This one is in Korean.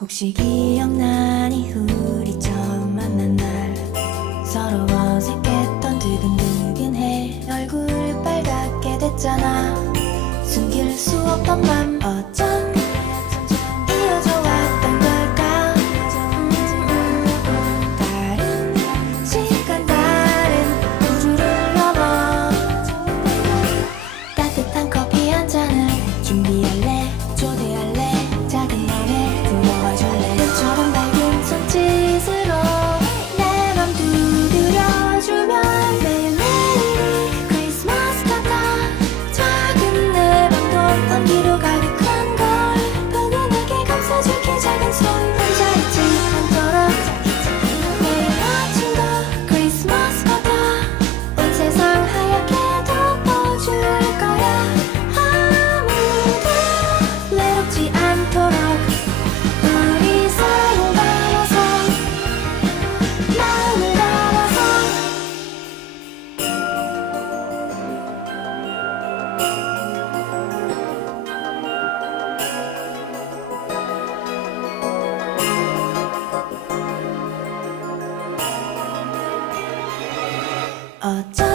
혹시 기억나니 우리 처음 만난 날? 서로 어색했던 두근두근해. 얼굴 빨갛게 됐잖아. 숨길 수 없던 맘. 어쩌 อา